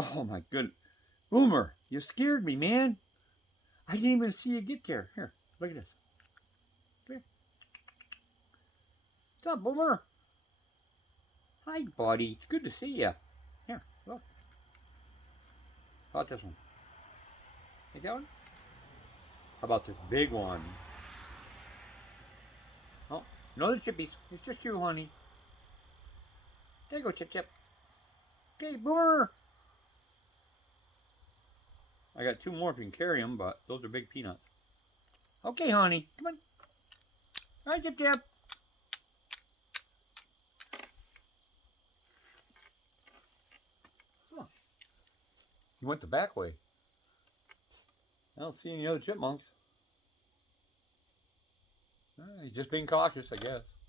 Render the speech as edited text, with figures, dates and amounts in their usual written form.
Oh my goodness. Boomer, you scared me, man. I didn't even see you get there. Here, look at this. Here. What's up, Boomer? Hi, buddy. It's good to see you. Here, look. How about this one? Take that one? How about this big one? Oh, no, the chippies. It's just you, honey. There you go, Chip Chip. Okay, Boomer. I got two more if you can carry them, but those are big peanuts. Okay, honey. Come on. All right, Chip Chip. Huh. You went the back way. I don't see any other chipmunks. He's just being cautious, I guess.